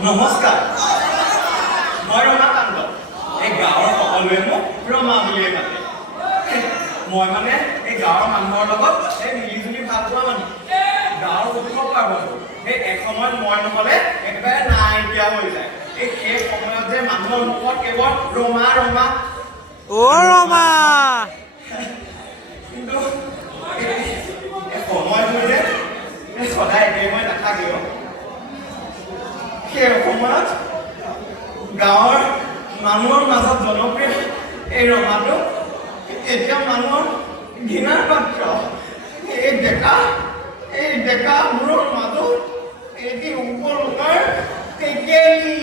নমস্কাৰ মই ৰমাকান্ত এই গাঁৱৰ সকলোৱে মোক ৰমা বুলিয়ে মাতে মই মানে এই গাঁৱৰ মানুহৰ লগত এই মিলিজুলি ভাল পোৱা মানুহ গাঁৱৰ উৎসৱ পাৰ্বণবোৰ সেই এসময়ত মই নহ'লে একেবাৰে নাইকিয়া হৈ যায় সেই সময়ত যে মানুহৰ মুখত কেৱল ৰমা ৰমা ৰমা কিন্তু সময়বোৰ যে সদায় একেবাৰে নাথাকেও সেই সময়ত গাঁৱৰ মানুহৰ মাজত জনপ্ৰিয় এই ৰমাটো এতিয়া মানুহৰ ঘৃণাৰ পাত্ৰ এই ডেকাবোৰৰ মাজত এটি উপলুকাৰ টেকেলি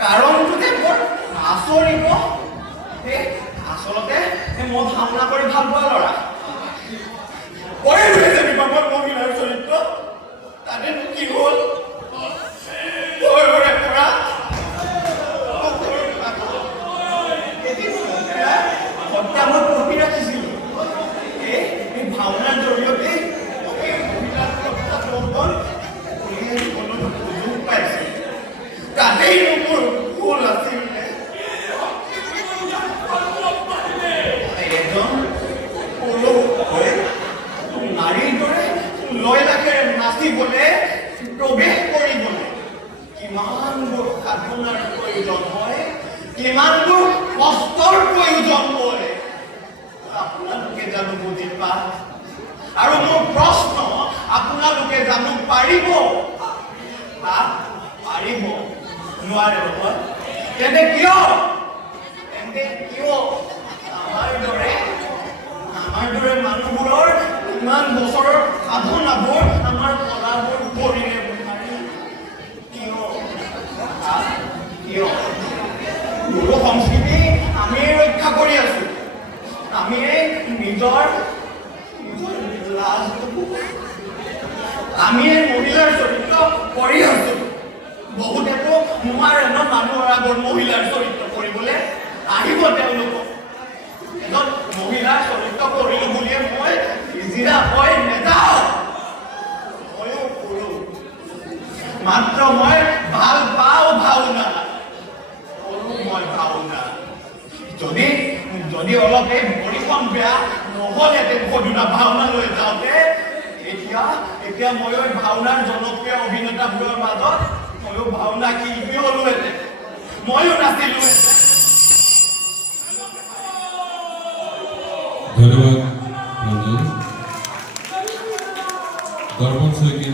কাৰণটো যে বৰ আচৰিত আচলতে মই ভাওনা কৰি ভাল পোৱা ল'ৰা মহিলাৰ চৰিত্ৰ তাতেনো কি হ'ল হত্যা মই পঢ়ি ৰাখিছিলো এই ভাওনাৰ জৰিয়তে সুযোগ পাইছিল তাতেই মোৰ ভুল আছিল এজন নাৰীৰ দৰে লয়লাসেৰে নাচিবলৈ প্ৰৱেশ কৰিবলৈ কিমানবোৰ সাধনাৰ প্ৰয়োজন হয় কিমানবোৰ কষ্টৰ প্ৰয়োজন হয় আপোনালোকে জানো বুজি পায় আৰু মোৰ প্ৰশ্ন আপোনালোকে জানো পাৰিব নোৱাৰে নহয় তেন্তে কিয় আমাৰ দৰে মানুহবোৰৰ ইমান বছৰৰ সাধনাবোৰ আমাৰ কলাবোৰ উপৰিৰে কিয় গুৰু সংস্কৃতি আমি ৰক্ষা কৰি আছো আমি নিজৰ আমি মহিলাৰ চৰিত্ৰ কৰি আছো বহুতেতো নোৱাৰে ন মানুহৰ আগত মহিলাৰ চৰিত্ৰ কৰিবলৈ আহিব তেওঁলোকক এজন মহিলাৰ চৰিত্ৰ কৰিলো বুলিয়ে মই জিৰা হৈ নেযাওঁ ময়ো কৰো মাত্ৰ মই ভাল পাওঁ ভাওনা কৰো মই ভাওনা যদি অলপ এই ভৰিখন বেয়া নহ'লেহেঁতেন সদুনা ভাওনা লৈ যাওঁতে এতিয়া ময়ো ভাওনাৰ জনপ্ৰিয় অভিনেতাবোৰৰ মাজত ময়ো ভাওনা শিল্পী হ'লোহেঁতেন ময়ো নাচিলোহেঁতেন ধন্যবাদ ৰঞ্জন দৰ্পণ শৈলী